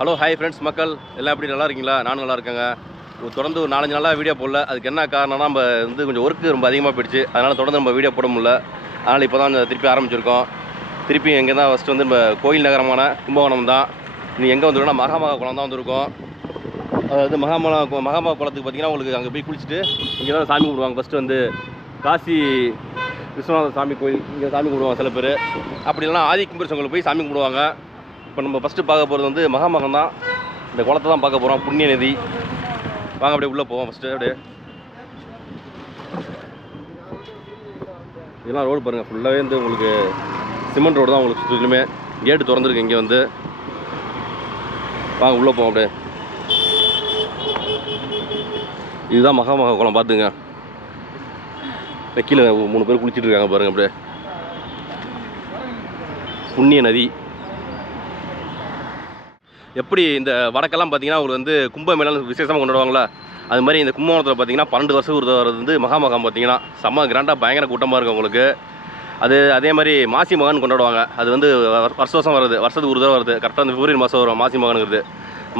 Hello hi friends மக்கள் எல்லாம் எப்படி நல்லா இருக்கீங்களா? நானும் நல்லா இருக்கேங்க. தொடர்ந்து ஒரு 4-5 நாளாக வீடியோ போடல. அதுக்கு என்ன காரணம்னா நம்ம கொஞ்சம் ஒர்க்கு ரொம்ப அதிகமாக போயிடுச்சு. அதனால் தொடர்ந்து நம்ம வீடியோ போட முடியல. அதனால் இப்போ தான் திருப்பி ஆரம்பிச்சிருக்கோம். திருப்பி எங்கே தான் ஃபஸ்ட்டு நம்ம கோயில் நகரமான கும்பகோணம் தான். நீ எங்கே வந்துருக்கோம்னா மகாமக குளம் தான் வந்திருக்கோம். அதாவது மகாமக குளத்துக்கு பார்த்தீங்கன்னா உங்களுக்கு அங்கே போய் குளிச்சுட்டு இங்கே தான் சாமி கும்பிடுவாங்க. ஃபஸ்ட்டு காசி விஸ்வநாத சாமி கோயில் இங்கே சாமி கும்பிடுவாங்க சில பேர். அப்படி இல்லைனா ஆதி கும்பேஸ்வரங்களுக்கு போய் சாமி கும்பிடுவாங்க. இப்போ நம்ம ஃபஸ்ட்டு பார்க்க போகிறது மகாமகம் தான். இந்த குளத்தை தான் பார்க்க போகிறோம். புண்ணிய நதி. வாங்க அப்படியே உள்ளே போவோம். ஃபஸ்ட்டு அப்படியே இதெல்லாம் ரோடு பாருங்கள். ஃபுல்லாகவே உங்களுக்கு சிமெண்ட் ரோடு தான். உங்களுக்கு சுற்றிலுமே கேட்டு திறந்துருக்கு. இங்கே வாங்க உள்ளே போவோம். அப்படியே இதுதான் மகாமக குளம். பார்த்துங்க, கீழே 3 பேர் குளிச்சுட்டு இருக்காங்க பாருங்கள். அப்படியே புண்ணிய நதி. எப்படி இந்த வடக்கெல்லாம் பார்த்தீங்கன்னா உங்களுக்கு கும்பமேளான்னு விசேஷமாக கொண்டாடுவாங்களா, அது மாதிரி இந்த கும்பகோணத்தில் பார்த்தீங்கன்னா 12 வருஷம் வரது மகாமகம் பார்த்தீங்கன்னா செம்ம கிராண்டாக பயங்கர கூட்டமாக இருக்கும் உங்களுக்கு. அதே மாதிரி மாசி மகன் கொண்டாடுவாங்க. அது வருஷம் வருது, வருஷத்துக்கு ஒரு தடவை வருது. கரெக்டாக இந்த பிப்ரவரி மாதம் வரும் மாசி மகனுங்கிறது.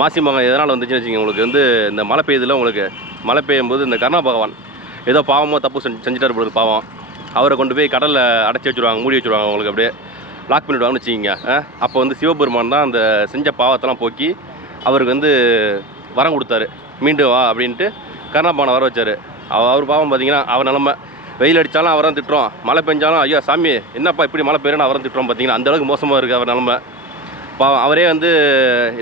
மாசி மகன் எதனால் வந்துச்சுன்னு வச்சுங்க, உங்களுக்கு இந்த மழை பெய்யுதுல, உங்களுக்கு மழை பெய்யும் போது இந்த கருணா பகவான் ஏதோ பாவமோ தப்பு செஞ்சுட்டார் போடுது பாவம். அவரை கொண்டு போய் கடலில் அடைச்சி வச்சுருவாங்க, மூடி வச்சுருவாங்க. உங்களுக்கு அப்படியே லாக் பண்ணிவிடுவாங்கன்னு வச்சுக்கிங்க. அப்போ சிவபெருமான் தான் அந்த செஞ்ச பாவத்தெல்லாம் போக்கி அவருக்கு வரம் கொடுத்தாரு. மீண்டும் வா அப்படின்ட்டு கருணாபானை வர வச்சார். அவர் பாவம் பார்த்தீங்கன்னா அவர் நிலமை வெயில் அடித்தாலும் அவரை தான் திட்டுறோம், மழை பெஞ்சாலும் ஐயோ சாமி என்னப்பா இப்படி மழை பெய்யுன்னு அவரை திட்டுறோம். பார்த்தீங்கன்னா அந்தளவுக்கு மோசமாக இருக்குது அவர் நிலமை. பாவம் அவரே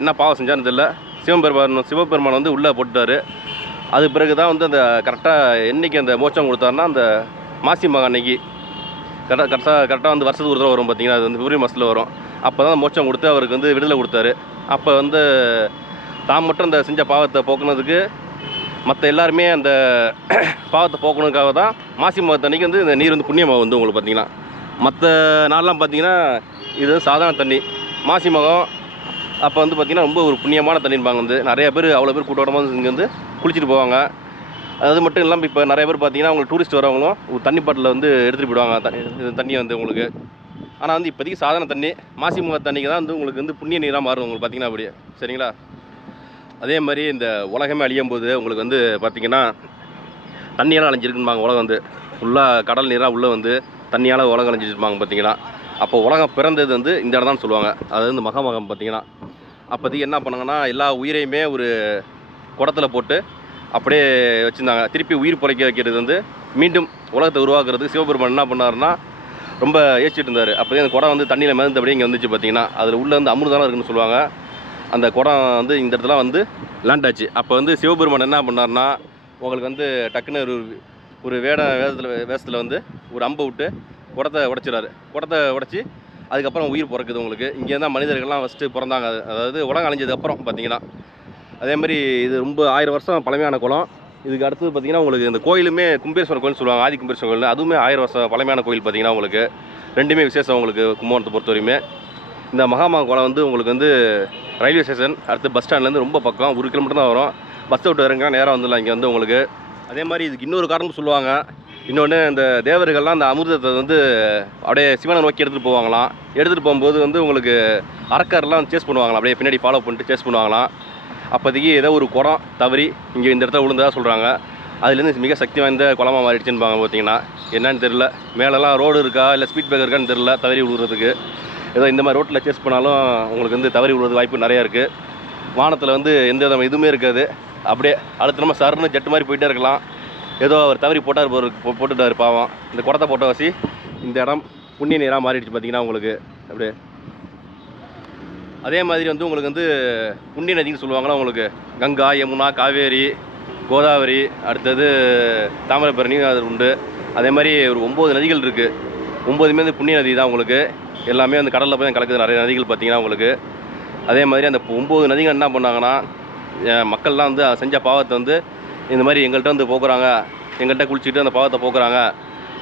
என்ன பாவம் செஞ்சான்னு தெரியல. சிவபெருமான் உள்ளே போட்டுட்டார். அது பிறகு தான் அந்த கரெக்டாக என்றைக்கு அந்த மோட்சம் கொடுத்தாருன்னா அந்த மாசி மகன் அன்னைக்கு கரெக்டாக வருஷத்துக்கு ஒரு தடவை வரும். பார்த்தீங்கன்னா அது பிப்ரவரி மாதத்தில் வரும். அப்போ தான் மோட்சம் கொடுத்து அவருக்கு விடுதலை கொடுத்தாரு. அப்போ தான் மட்டும் அந்த செஞ்ச பாவத்தை போக்குனதுக்கு மற்ற எல்லாருமே அந்த பாவத்தை போக்குனதுக்காக தான் மாசி மகத்து அன்றைக்கி இந்த நீர் புண்ணியமாக உங்களுக்கு பார்த்தீங்கன்னா. மற்ற நாள்லாம் பார்த்தீங்கன்னா இது சாதாரண தண்ணி. மாசி மகம் அப்போ பார்த்தீங்கன்னா ரொம்ப ஒரு புண்ணியமான தண்ணின்பாங்க. நிறைய பேர் அவ்வளோ பேர் கூட்டமாக இங்கே குளிச்சுட்டு போவாங்க. அது மட்டும் இல்லாமல் இப்போ நிறைய பேர் பார்த்தீங்கன்னா உங்களுக்கு டூரிஸ்ட் வரவங்களும் ஒரு தண்ணி பாட்டில் எடுத்துகிட்டு போயிடுவாங்க தண்ணியை உங்களுக்கு. ஆனால் இப்போதைக்கு சாதாரண தண்ணி. மாசி மகத்து தண்ணிக்கு தான் உங்களுக்கு புண்ணிய நீராக மாறும் உங்களுக்கு பார்த்தீங்கன்னா அப்படியே. சரிங்களா? அதே மாதிரி இந்த உலகமே அழியும் போது உங்களுக்கு பார்த்திங்கன்னா தண்ணியெல்லாம் அழிஞ்சிருக்குன்பாங்க. உலகம் ஃபுல்லாக கடல் நீராக உள்ளே தண்ணியால் உலகம் அழிஞ்சிருப்பாங்க பார்த்தீங்கன்னா. அப்போ உலகம் பிறந்தது இந்த இடம் தான் சொல்லுவாங்க. அது மகாமகம் பார்த்தீங்கன்னா. அப்போதைக்கு என்ன பண்ணாங்கன்னா எல்லா உயிரையுமே ஒரு குடத்தில் போட்டு அப்படியே வச்சுருந்தாங்க. திருப்பி உயிர் பிழைக்க வைக்கிறது மீண்டும் உலகத்தை உருவாக்குறது சிவபெருமான் என்ன பண்ணாருன்னா ரொம்ப ஏற்றிட்டு இருந்தார். அப்போதே அந்த குடம் தண்ணியில் மிதந்து அப்படியே இங்கே வந்துச்சு பார்த்தீங்கன்னா. அதில் உள்ள அமிர்தம்லாம் இருக்குன்னு சொல்லுவாங்க. அந்த குடம் இந்த இடத்துல லேண்ட் ஆச்சு. அப்போ சிவபெருமான் என்ன பண்ணார்னா உங்களுக்கு டக்குன்னு ஒரு வேஷத்தில் ஒரு அம்பை விட்டு குடத்தை உடைச்சிடாரு. குடத்தை உடச்சி அதுக்கப்புறம் உயிர் பிறக்குது உங்களுக்கு. இங்கே தான் மனிதர்கள்லாம் ஃபஸ்ட்டு பிறந்தாங்க. அதாவது உலகம் அழிஞ்சதுக்கப்புறம் பார்த்தீங்கன்னா. அதே மாதிரி இது ரொம்ப 1000 வருஷம் பழமையான குளம். இதுக்கு அடுத்தது பார்த்திங்கன்னா உங்களுக்கு இந்த கோயிலுமே கும்பேஸ்வரர் கோயில் சொல்லுவாங்க. ஆதி கும்பேஸ்வரர் கோயில் அதுவுமே 1000 வருஷம் பழமையான கோயில் பார்த்திங்கன்னா உங்களுக்கு. ரெண்டுமே விசேஷம் உங்களுக்கு கும்பகோணத்தை பொறுத்த வரையுமே. இந்த மகாமக குளம் உங்களுக்கு ரயில்வே ஸ்டேஷன் அடுத்து பஸ் ஸ்டாண்ட்லேருந்து ரொம்ப பக்கம் 1 கிலோமீட்டர் தான் வரும். பஸ் விட்டு இறங்கினா நேராக வந்துடலாம் இங்கே உங்களுக்கு. அதே மாதிரி இதுக்கு இன்னொரு காரணம் சொல்லுவாங்க. இன்னொன்று இந்த தேவர்கள்லாம் அந்த அமிர்தத்தை அப்படியே சிவனை நோக்கி எடுத்துகிட்டு போவாங்களாம். எடுத்துகிட்டு போகும்போது உங்களுக்கு அரக்கர்லாம் சேஸ் பண்ணுவாங்களாம். அப்படியே பின்னாடி ஃபாலோ பண்ணிட்டு சேஸ் பண்ணுவாங்களாம். அப்போதைக்கு ஏதோ ஒரு குடம் தவறி இங்கே இந்த இடத்துல விழுந்ததாக சொல்கிறாங்க. அதுலேருந்து மிக சக்தி வாய்ந்த குளமாக மாறிடுச்சுன்பாங்க பார்த்தீங்கன்னா. என்னன்னு தெரில, மேலெல்லாம் ரோடு இருக்கா இல்லை ஸ்பீட் பிரேக்கர் இருக்கான்னு தெரில தவறி விழுறதுக்கு. ஏதோ இந்த மாதிரி ரோட்டில் சேஸ் பண்ணாலும் உங்களுக்கு தவறி விழுறது வாய்ப்பு நிறையா இருக்குது. வானத்தில் எந்த வித இதுவுமே இருக்காது. அப்படியே அழுத்தமாக சருன்னு ஜெட்டு மாதிரி போயிட்டே இருக்கலாம். ஏதோ அவர் தவறி போட்டுட்டார் பாவம். இந்த குடத்தை போட்டவாசி இந்த இடம் புண்ணிய நீராக மாறிடுச்சு பார்த்தீங்கன்னா உங்களுக்கு. அப்படியே அதே மாதிரி உங்களுக்கு புண்ணிய நதின்னு சொல்லுவாங்களா உங்களுக்கு. கங்கா, யமுனா, காவேரி, கோதாவரி, அடுத்தது தாமிரபரணி அது உண்டு. அதே மாதிரி ஒரு 9 நதிகள் இருக்குது. 9மே புண்ணிய நதி தான் உங்களுக்கு. எல்லாமே கடலில் போய் கலக்குது நிறைய நதிகள் பார்த்தீங்கன்னா உங்களுக்கு. அதே மாதிரி அந்த 9 நதிகள் என்ன பண்ணாங்கன்னா மக்கள்லாம் செஞ்ச பாவத்தை இந்த மாதிரி எங்கள்கிட்ட போக்குறாங்க, எங்கள்கிட்ட குளிச்சுட்டு அந்த பாவத்தை போக்குறாங்க.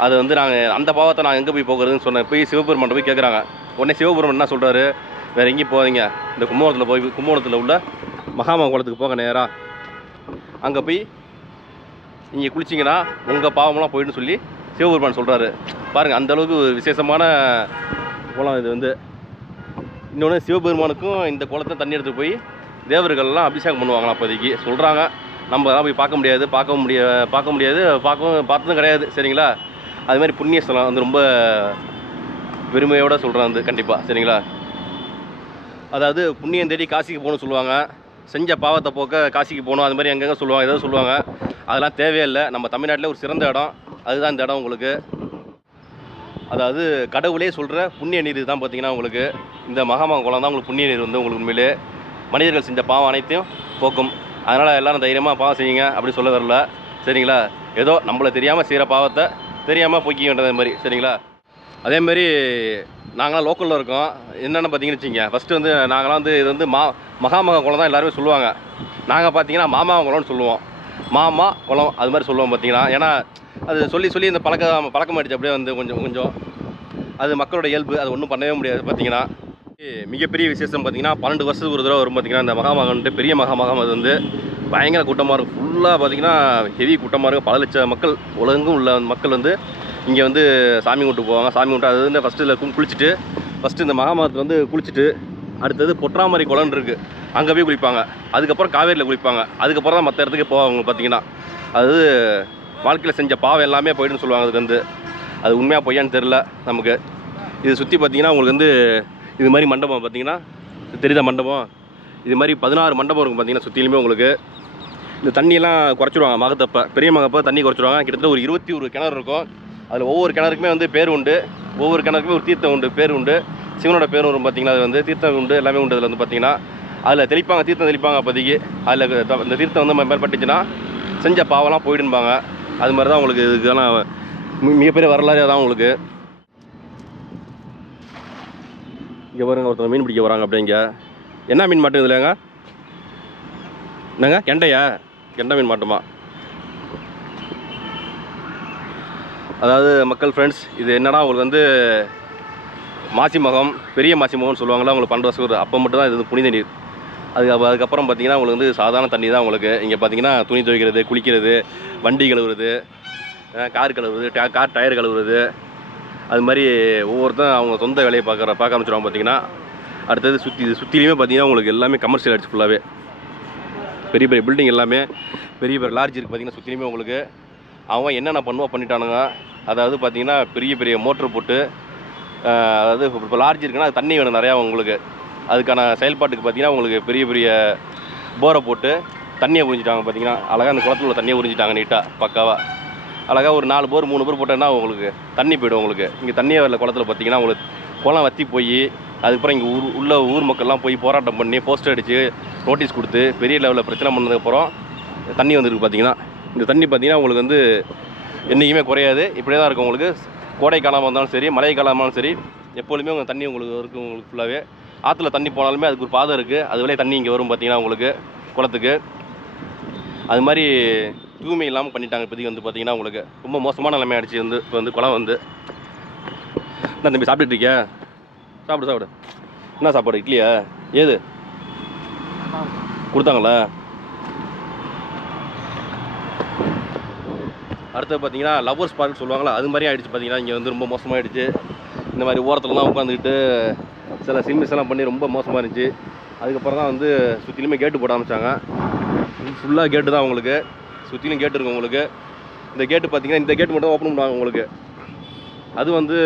அது நாங்கள் அந்த பாவத்தை நாங்கள் எங்கே போய் போக்குறதுன்னு சொன்னேன். போய் சிவபெருமான் போய் கேட்குறாங்க. உடனே சிவபெருமான் என்ன சொல்கிறாரு, வேறு எங்கேயும் போகாதீங்க, இந்த கும்பகோணத்தில் உள்ள மகாமக குளத்துக்கு போங்க நேராக. அங்கே போய் நீங்கள் குளிச்சிங்கன்னா உங்கள் பாவமெல்லாம் போயிடுன்னு சொல்லி சிவபெருமான் சொல்கிறாரு. பாருங்கள் அந்தளவுக்கு ஒரு விசேஷமான குளம் இது. இன்னொன்று சிவபெருமானுக்கும் இந்த குளத்தை தண்ணி எடுத்து போய் தேவர்கள்லாம் அபிஷேகம் பண்ணுவாங்களாம் அப்போதைக்கு சொல்கிறாங்க. நம்ம தான் போய் பார்க்க முடியாது, பார்த்ததும் கிடையாது. சரிங்களா? அது மாதிரி புண்ணிய ஸ்தலம் வந்து ரொம்ப பெருமையோடு சொல்கிறேன் வந்து கண்டிப்பாக. சரிங்களா? அதாவது புண்ணியம் தேடி காசிக்கு போகணும்னு சொல்லுவாங்க, செஞ்ச பாவத்தை போக்க காசிக்கு போகணும், அது மாதிரி எங்கெங்கே சொல்லுவாங்க, ஏதோ சொல்லுவாங்க. அதெல்லாம் தேவையில்லை. நம்ம தமிழ்நாட்டில் ஒரு சிறந்த இடம், அதுதான் இந்த இடம் உங்களுக்கு. அதாவது கடவுளே சொல்கிற புண்ணிய நீர் தான் பார்த்தீங்கன்னா உங்களுக்கு இந்த மகாமகம் குளம் தான் உங்களுக்கு புண்ணிய நீர் வந்து உங்களுக்கு உண்மையிலே மனிதர்கள் செஞ்ச பாவம் அனைத்தையும் போக்கும். அதனால் எல்லோரும் தைரியமாக பாவம் செய்யுங்க அப்படி சொல்ல வரல. சரிங்களா? ஏதோ நம்மளை தெரியாமல் செய்கிற பாவத்தை தெரியாமல் போக்கிக்க வேண்டியது மாதிரி. சரிங்களா? அதேமாரி நாங்களாம் லோக்கலில் இருக்கோம். என்னென்னு பார்த்தீங்கன்னு வச்சுங்க, ஃபஸ்ட்டு வந்து நாங்களாம் வந்து இது வந்து மகாமக குளம் தான் எல்லாருமே சொல்லுவாங்க. நாங்கள் பார்த்தீங்கன்னா மாமா குளம்னு சொல்லுவோம். மாமா குளம் அது மாதிரி சொல்லுவோம் பார்த்தீங்கன்னா. ஏன்னா அது சொல்லி இந்த பழக்கமாகிடுச்சு அப்படியே வந்து கொஞ்சம் அது மக்களோட இயல்பு, அது ஒன்றும் பண்ணவே முடியாது. பார்த்தீங்கன்னா மிகப்பெரிய விசேஷம் பார்த்தீங்கன்னா 12 வருஷத்துக்கு ஒரு தடவை வரும் பார்த்தீங்கன்னா இந்த மகாமகம்ன்ட்டு பெரிய மகாமகம். அது வந்து பயங்கர கூட்டமாக இருக்கும். ஃபுல்லாக பார்த்தீங்கன்னா ஹெவி கூட்டமாக இருக்கும். பல லட்சம் மக்கள் உலகெங்கும் உள்ள மக்கள் வந்து இங்கே வந்து சாமி கும்பிட்டு போவாங்க. சாமி கும்பிட்டு அது வந்து ஃபஸ்ட்டு குளிச்சுட்டு ஃபஸ்ட்டு இந்த மகாமகத்தில் வந்து குளிச்சுட்டு அடுத்தது பொற்றாமரை குளம்னு இருக்குது, அங்கே போய் குளிப்பாங்க. அதுக்கப்புறம் காவேரியில் குளிப்பாங்க. அதுக்கப்புறம் தான் மற்ற இடத்துக்கு போவாங்க பார்த்தீங்கன்னா. அது வாழ்க்கையில் செஞ்ச பாவம் எல்லாமே போய்ட்டுன்னு சொல்லுவாங்க. அதுக்கு வந்து அது உண்மையாக பொய்யான்னு தெரில நமக்கு. இது சுற்றி பார்த்தீங்கன்னா உங்களுக்கு வந்து இது மாதிரி மண்டபம் பார்த்தீங்கன்னா தெரியுதா மண்டபம், இது மாதிரி 16 மண்டபம் இருக்கும் பார்த்தீங்கன்னா சுற்றிலுமே உங்களுக்கு. இந்த தண்ணியெல்லாம் குறைச்சிடுவாங்க மகத்தப்போ, பெரிய மகப்போ தண்ணி குறைச்சிடுவாங்க. கிட்டத்தட்ட ஒரு 21 கிணறு இருக்கும். அதில் ஒவ்வொரு கிணறுக்குமே வந்து பேர் உண்டு, ஒவ்வொரு கிணறுக்குமே ஒரு தீர்த்தம் உண்டு, பேர் உண்டு. சிவனோட பேர் வரும் பார்த்தீங்கன்னா. அது வந்து தீர்த்தம் உண்டு, எல்லாமே உண்டு. அதில் வந்து பார்த்தீங்கன்னா அதில் தெளிப்பாங்க, தீர்த்தம் தெளிப்பாங்க அப்போதைக்கு. அதில் இந்த தீர்த்தம் வந்து மேற்பட்டுச்சுன்னா செஞ்ச பாவெல்லாம் போயிடும்பாங்க. அது மாதிரி தான் உங்களுக்கு இதுக்கான மிகப்பெரிய வரலாறு தான் உங்களுக்கு. இங்கே பாருங்க, ஒருத்தர் மீன் பிடிக்க வராங்க. அப்படிங்க என்ன மீன் மாட்டும் இதுலங்க? என்னங்க கெண்டையா? கெண்டை மீன் மாட்டுமா? அதாவது மக்கள் ஃப்ரெண்ட்ஸ், இது என்னன்னா உங்களுக்கு வந்து மாசிமகம், பெரிய மாசிமகம்னு சொல்லுவாங்களா உங்களுக்கு 12 வருஷம். அப்போ மட்டும் தான் இது புனித நீர். அதுக்கப்புறம் பார்த்தீங்கன்னா உங்களுக்கு வந்து சாதாரண தண்ணி தான் உங்களுக்கு. இங்கே பார்த்தீங்கன்னா துணி துவைக்கிறது, குளிக்கிறது, வண்டி கழுவுறது, கார் கழுவுறது, கார் டயர் கழுவுறது, அது மாதிரி ஒவ்வொருத்தரும் அவங்க சொந்த வேலையை பார்க்க ஆரம்பிச்சிடுவாங்க பார்த்தீங்கன்னா. அடுத்தது சுற்றிலையுமே பார்த்தீங்கன்னா உங்களுக்கு எல்லாமே கமர்ஷியல் ஆகிடுச்சு ஃபுல்லாகவே. பெரிய பெரிய பில்டிங் எல்லாமே, பெரிய பெரிய லாட்ஜ் இருக்குது பார்த்தீங்கன்னா சுற்றிலையுமே உங்களுக்கு. அவன் என்னென்ன பண்ணிட்டானுங்க. அதாவது பார்த்தீங்கன்னா பெரிய பெரிய மோட்ரு போட்டு, அதாவது இப்போ லாட்ஜ் இருக்குன்னா அது தண்ணி வேணும் நிறையா உங்களுக்கு. அதுக்கான செயல்பாட்டுக்கு பார்த்தீங்கன்னா உங்களுக்கு பெரிய பெரிய போரை போட்டு தண்ணியை உறிஞ்சிட்டாங்க பார்த்தீங்கன்னா. அழகாக அந்த குளத்தில் உள்ள தண்ணியை உறிஞ்சிட்டாங்க நீட்டாக பக்காவாக. அழகாக ஒரு 4 போர் 3 போர் போட்டோன்னா உங்களுக்கு தண்ணி போய்டும் உங்களுக்கு. இங்கே தண்ணியே வரல குளத்தில் பார்த்தீங்கன்னா உங்களுக்கு. குளம் வற்றி போய் அதுக்கப்புறம் இங்கே ஊர் மக்கள்லாம் போய் போராட்டம் பண்ணி போஸ்டர் அடித்து நோட்டீஸ் கொடுத்து பெரிய லெவலில் பிரச்சனை பண்ணதுக்கப்புறம் தண்ணி வந்துருக்கு பார்த்தீங்கன்னா. இந்த தண்ணி பார்த்தீங்கன்னா உங்களுக்கு வந்து என்றைக்குமே குறையாது, இப்படியே தான் இருக்கும் உங்களுக்கு. கோடை காலமாக இருந்தாலும் சரி, மழை காலமாக இருந்தாலும் சரி, எப்பொழுதுமே உங்கள் தண்ணி உங்களுக்கு இருக்கும். உங்களுக்கு ஃபுல்லாகவே ஆற்றுல தண்ணி போனாலுமே அதுக்கு ஒரு பாதை இருக்குது, அது வழியே தண்ணி இங்கே வரும் பார்த்தீங்கன்னா உங்களுக்கு குளத்துக்கு. அது மாதிரி தூய்மை இல்லாமல் பண்ணிட்டாங்க இப்போதைக்கு வந்து பார்த்தீங்கன்னா உங்களுக்கு. ரொம்ப மோசமான நிலைமை ஆகிடுச்சு வந்து இப்போ வந்து குளம் வந்து. என்ன தம்பி சாப்பிட்டுட்டு இருக்கியா? சாப்பிடு. என்ன சாப்பாடு? இட்லியா? ஏது கொடுத்தாங்களா? அடுத்தது பார்த்தீங்கன்னா லவ்வர்ஸ் பார்க் சொல்லுவாங்களா, அது மாதிரி ஆகிடுச்சு பார்த்தீங்கன்னா. இங்கே வந்து ரொம்ப மோசமாகிடுச்சு. இந்த மாதிரி ஓரத்துலலாம் உட்காந்துக்கிட்டு சில சிம்மிஸ் எல்லாம் பண்ணி ரொம்ப மோசமாக இருந்துச்சு. அதுக்கப்புறம் தான் வந்து சுற்றிலுமே கேட்டு போட ஆரம்பித்தாங்க. ஃபுல்லாக கேட்டு தான் உங்களுக்கு, சுற்றிலும் கேட்டு இருக்கும் உங்களுக்கு. இந்த கேட்டு பார்த்தீங்கன்னா இந்த கேட்டு மட்டும் ஓப்பன் பண்ணுவாங்க உங்களுக்கு. அது வந்து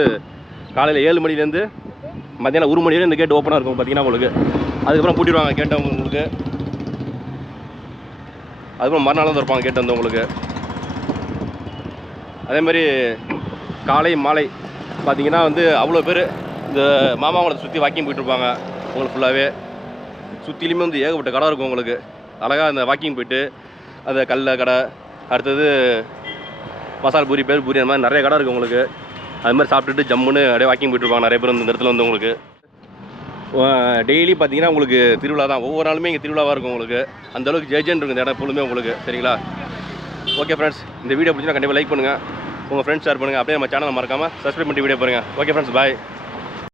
காலையில் 7 மணிலேருந்து மத்தியானம் 1 மணி வரை இந்த கேட்டு ஓப்பனாக இருக்கும் பார்த்தீங்கன்னா உங்களுக்கு. அதுக்கப்புறம் பூட்டிடுவாங்க கேட்டை உங்களுக்கு. அதுக்கப்புறம் மறுநாள் தான் இருப்பாங்க கேட்டு வந்து உங்களுக்கு. அதேமாதிரி காலை மாலை பார்த்தீங்கன்னா வந்து அவ்வளோ பேர் இந்த மாமாங்குளத்தை சுற்றி வாக்கிங் போயிட்டுருப்பாங்க உங்களுக்கு. ஃபுல்லாகவே சுற்றிலுமே வந்து ஏகப்பட்ட கடை இருக்கும் உங்களுக்கு. அழகாக அந்த வாக்கிங் போயிட்டு அந்த கடல கடை, அடுத்தது மசால் பூரி, பேர் பூரி, அந்த மாதிரி நிறைய கடை இருக்குது உங்களுக்கு. அது மாதிரி சாப்பிட்டுட்டு ஜம்முன்னு அப்படியே வாக்கிங் போயிட்டுருப்பாங்க நிறைய பேர் இந்த இடத்துல வந்து உங்களுக்கு. டெய்லி பார்த்தீங்கன்னா உங்களுக்கு திருவிழா தான். ஒவ்வொரு நாளுமே இங்கே திருவிழாவாக இருக்கும் உங்களுக்கு. அந்தளவுக்கு ஜெயஜன் இருக்குது இந்த இடம் எப்பொழுதுமே உங்களுக்கு. சரிங்களா? ஓகே ஃப்ரெண்ட்ஸ், இந்த வீடியோ பிடிச்சினா கண்டிப்பாக லைக் பண்ணுங்கள், உங்கள் ஃப்ரெண்ட்ஸ் ஷேர் பண்ணுங்கள். அப்படியே நம்ம சேனலை மறக்காமல் சப்ஸ்கிரைப் பண்ணி வீடியோ பாருங்கள். ஓகே ஃப்ரெண்ட்ஸ், பாய்.